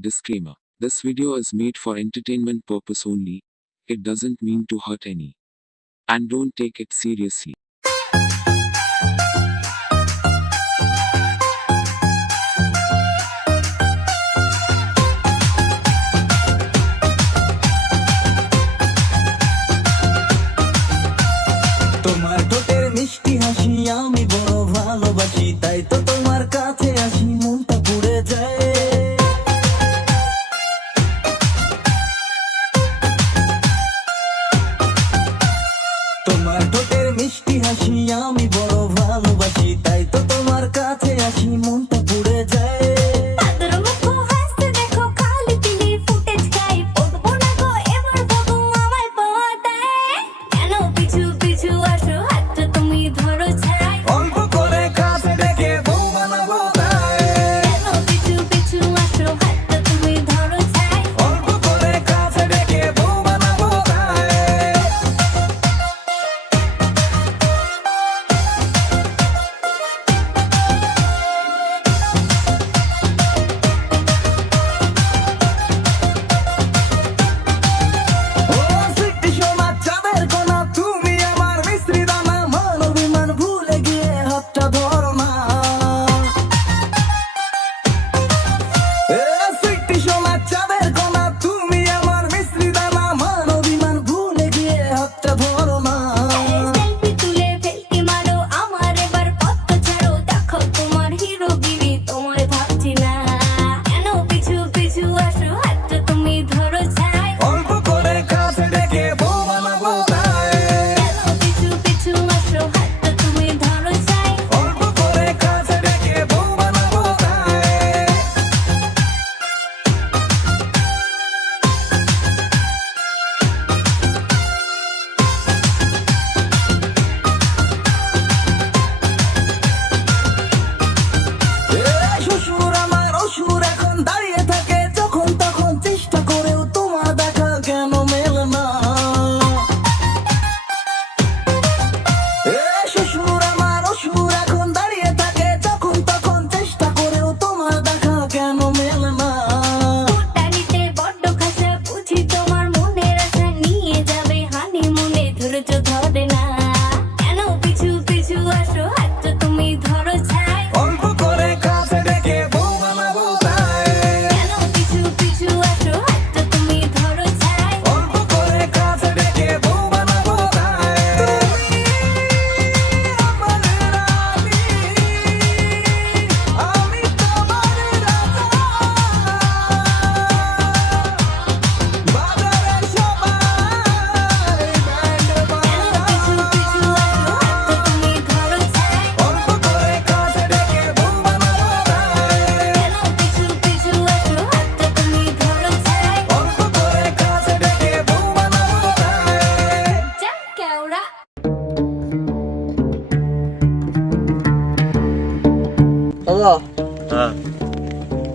Disclaimer. This video is made for entertainment purpose only. It doesn't mean to hurt any. And don't take it seriously. তোমার ঠোঁটের মিষ্টি হাসি আমি বড় ভালোবাসি, তাই তো তোমার কাছে আসি মনটা পুড়ে যায়। তোমার ঠোঁটের মিষ্টি হাসি আমি বড় ভালোবাসি, তাই তো তোমার কাছে আসি মনটা পুড়ে যায়।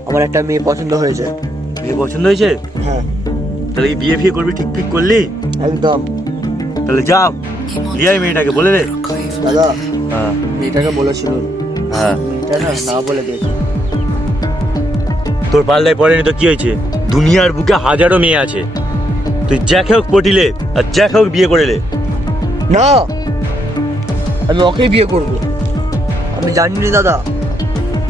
আমার একটা মেয়ে পছন্দ হয়েছে। মেয়ে পছন্দ হয়েছে? হ্যাঁ। তাহলে কি বিয়ে ফিয়ে করবি ঠিক ঠিক করলি? একদম। তাহলে যা লিয়াই মেয়েটাকে বলে দে। দাদা হ্যাঁ মেয়েটাকে বলেছিল, হ্যাঁ মেয়েটা না বলে দিয়েছে। তোর পাল্লায় পড়েনি তো কি হয়েছে? দুনিয়ার বুকে হাজারো মেয়ে আছে, তুই যাকে হোক পটিলে আর যাকে হোক বিয়ে করে লে। না, আমি ওকেই বিয়ে করব। আমি জানি না দাদা,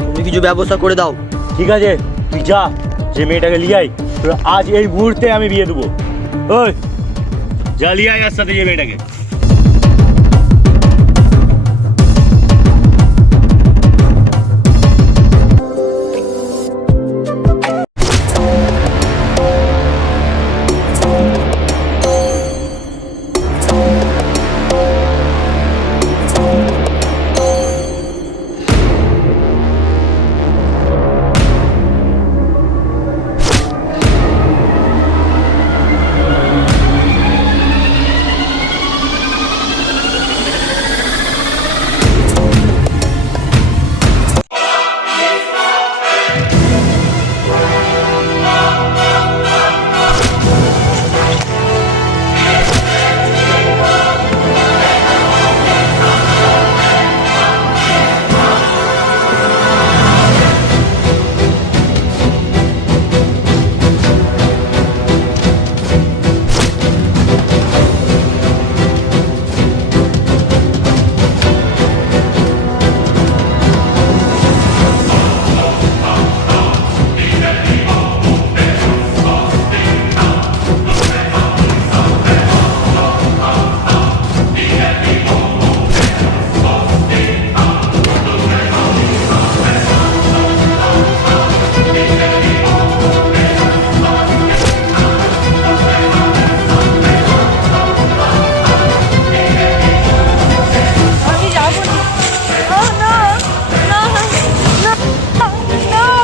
তুমি কিছু ব্যবস্থা করে দাও। ঠিক আছে তুই যা, যে মেয়েটাকে লিয়াই তোর আজ এই মুহূর্তে আমি বিয়ে দেবো। ওই যা লিয়াই আর সাথে যে মেয়েটাকে।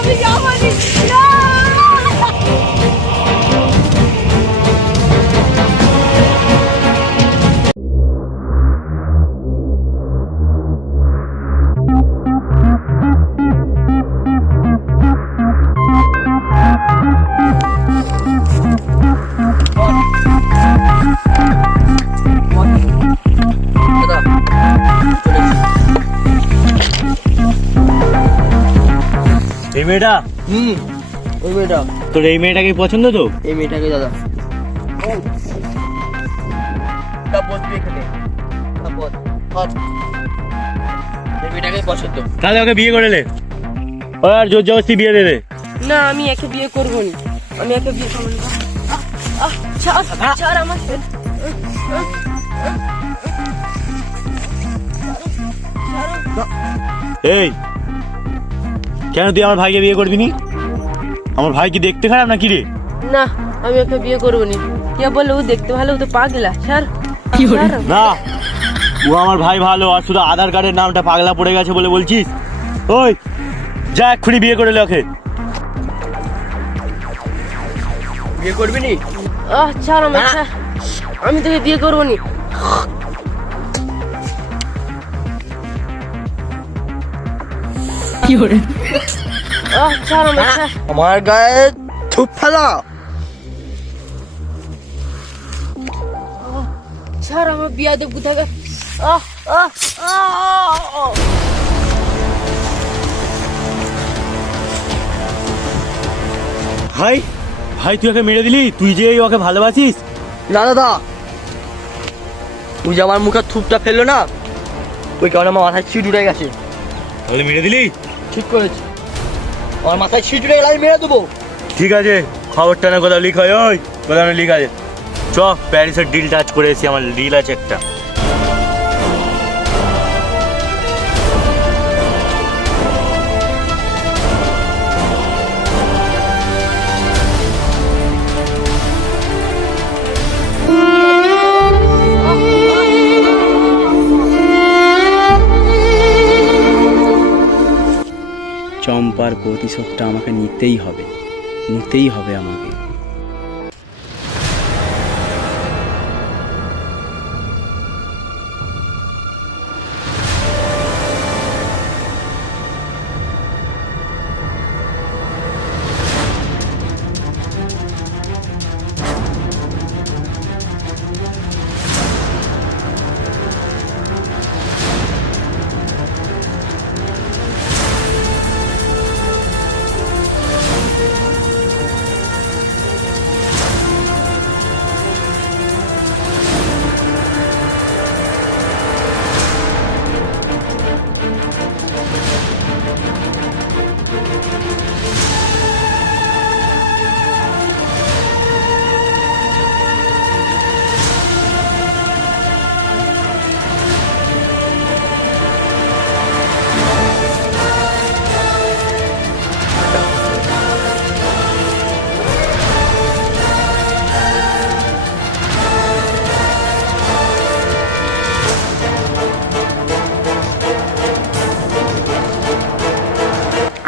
তুই আমারই না। দাদা চলে এসো। এই মেয়েটা, ওই মেয়েটা, তোর এই মেয়েটাকে পছন্দ তো? এই মেয়েটাকে দাদা তা বসবি এখানে তা বস, বস। এই মেয়েটাকে পছন্দ। তাহলে ওকে বিয়ে করে নে। ও আর জোর জবরদস্তি বিয়ে দে দে। না আমি একে বিয়ে করবো না, আমি একে বিয়ে করবো না। ছাড় ছাড় আমাকে। এই কেন তুই আমার ভাইকে বিয়ে করবি নি? আমার ভাই কি দেখতে খারাপ না কি রে? না আমি ওকে বিয়ে করবো না। কে বলে ও দেখতে ভালো, ও তো পাগলা। ছাড় ছাড়। না, ও আমার ভাই ভালো, আর শুধু আধার কার্ডের নামটা পাগলা পড়ে গেছে বলে বলছিস? ওই যা এক্ষুনি বিয়ে করে লে ওকে। বিয়ে করবি নি? ছাড় আমাকে, ছাড়। আমি তোকে বিয়ে করবো না। ছাড় আমাকে, ছাড়। আমার গায়ে থুপ ফেলা। ছাড় আমার বিয়া দেব কোথাকার। ভাই, ভাই তুই ওকে মেরে দিলি? তুই যে ওকে ভালোবাসিস? না দাদা, ওই যে আমার মুখে থুপটা ফেললো না, ওই কারণে আমার মাথায় ছিট উঠে গেছে। তাহলে মেরে দিলি? ঠিক করেছি, আমার মাথায় ছিট উঠে গেলে আমি মেরে দেবো। ঠিক আছে, খবরটা না কোথাও লিক হয়? ওই কোথাও না লিক আছে। চ প্যারিসের ডিল টাচ করে এসি, আমার ডিল আছে একটা। চম্পার প্রতিশোধটা আমাকে নিতেই হবে, নিতেই হবে আমাকে।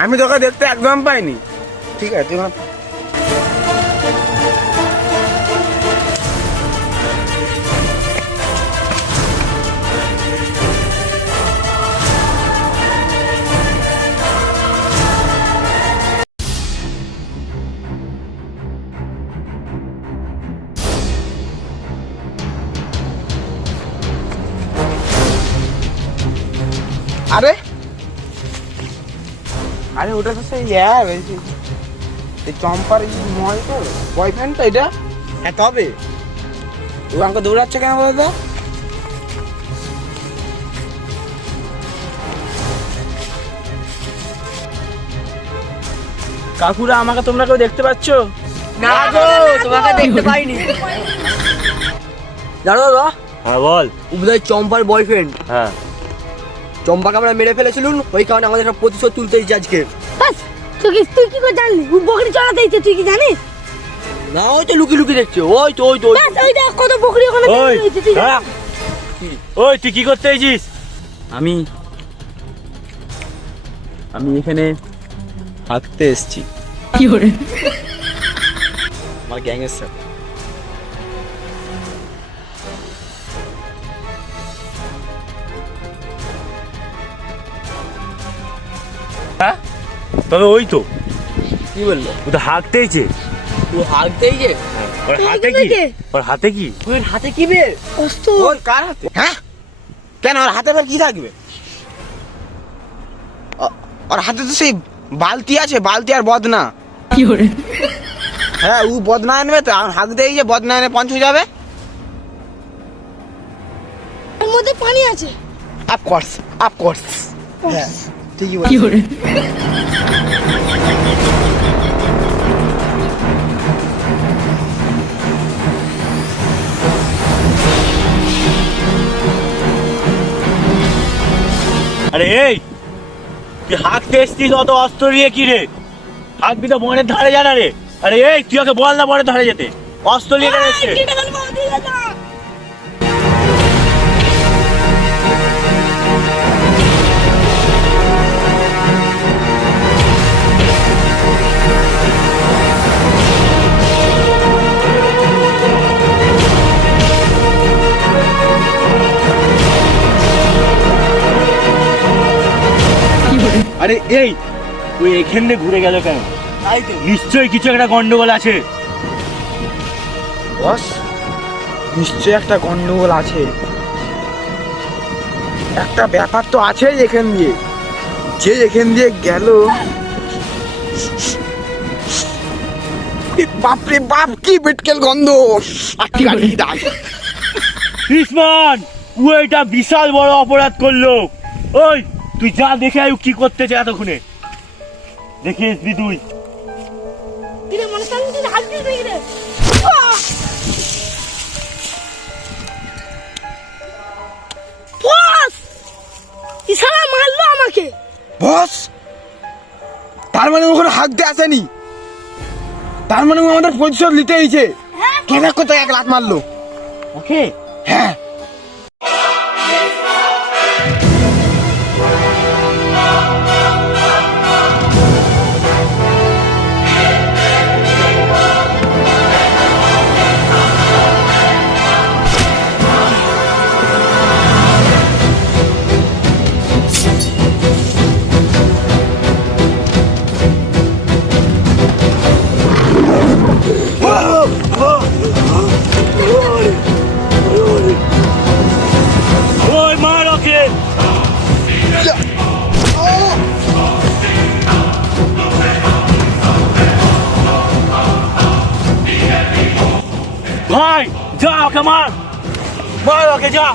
আমি তোকে দেখতে একদম পাইনি। ঠিক আছে, তুই আরে আরে ওটা তো সেই এই চম্পার মল তো বয়ফ্রেন্ড তো এটা। হ্যাঁ তবে ও আমাকে দৌড়াচ্ছে কেন বলতো? কাকুরা আমাকে তোমরা কেউ দেখতে পাচ্ছ? না গো, তোমাকে দেখতে পাইনি। জানো দাদা, হ্যাঁ বল। উদয় চম্পার বয়ফ্রেন্ড। হ্যাঁ, চম্পাকে আমরা মেরে ফেলেছিলুন, ওই কারণে আমাদের একটা প্রতিশোধ তুলতে এসেছি আজকে। তুই কি করে জানলি ও বকরি চড়াতে দিচ্ছে? তুই কি জানিস? না ওই তো লুকি লুকি দেখছে, ওই তো ওই দেখ কত বকরি ওখানে ওই দাঁড়িয়ে রয়েছে, তুই হ্যাঁ। ওই তুই কি করতে এসেছিস? আমি এখানে হাঁকতে এসছি আমার গ্যাংয়ের সাথে। হ্যাঁ তবে ওই তো কি বললো? ও তো হাঁকতেইছে। ও হাঁকতেই যে ওর হাতে কি? ওর হাতে কি? ওর হাতে কি বে? ওর কার হাতে? হ্যাঁ কেন ওর হাতে আবার কি থাকবে? ওর হাতে তো সেই বালতি আছে, বালতি আর বদনা। হ্যাঁ ও বদনা আনবে তো, আর হাঁক দেই যে বদনা এনে পঞ্চ হয়ে যাবে। এর মধ্যে পানি আছে। অফকোর্স হ্যাঁ ঠিকই বলেছিস। আরে এই তুই হাঁকতে এসছিস অত অস্ত্র নিয়ে কি রে? হাঁকবি তো বনের ধারে জানা রে। আরে এই তুই ওকে বল না বনের ধারে যেতে, অস্ত্র নিয়ে কেন এসছে? আরে এই তুই এখানে ঘুরে গেল কেন? তাই তো নিশ্চয়ই কিছু একটা গন্ডগোল আছে। বস নিশ্চয় একটা গন্ডগোল আছে, একটা ব্যাপার তো আছে এখান দিয়ে, যে এখান দিয়ে গেল। বাপরে বাপ কি বিটকেল গন্ধ। আটটি গাড়ি দাঁড় কৃষ্ণন ও এটা বিশাল বড় অপরাধ করলো। ওই তুই যা দেখে আয় ও কি করতে চায় এতক্ষণে, দেখে আসবি তুই। কিরে মনে সামনে তুই হাত দিয়ে দেখি রে। বস ইশারা মারলো আমাকে। বস তার মানে ওখানে হাত দিয়ে আসেনি, তার মানে ও আমাদের প্রতিশোধ নিতে হয়েছে। কেন কোথায় এক লাত মারলো ওকে? হ্যাঁ ওই মার ওকে। ভাই যা ওকে মার, মার ওকে যা।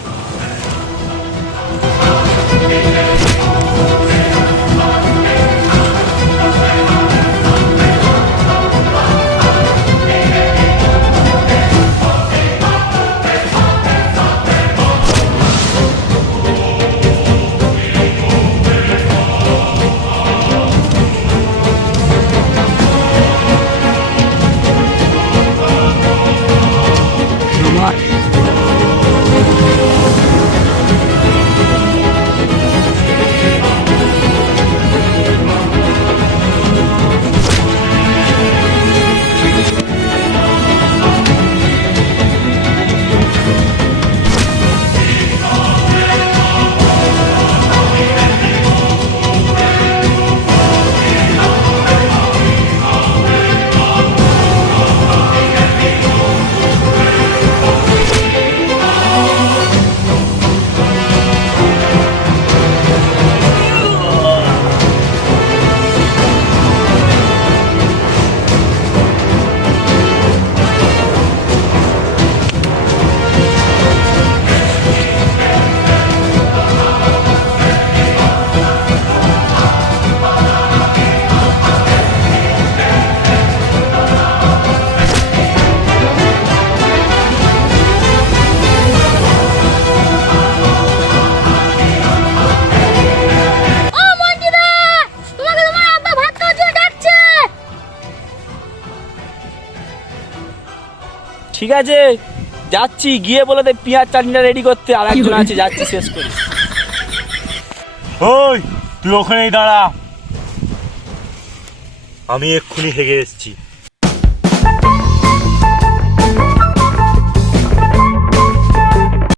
ঠিক আছে যাচ্ছি, গিয়ে বলে দে পেঁয়াজ চাটনিটা রেডি করতে, আর একজন আছে যাচ্ছি শেষ করে। ওই তুই ওখানেই দাঁড়া। আমি এক্ষুনি হেগে এসেছি।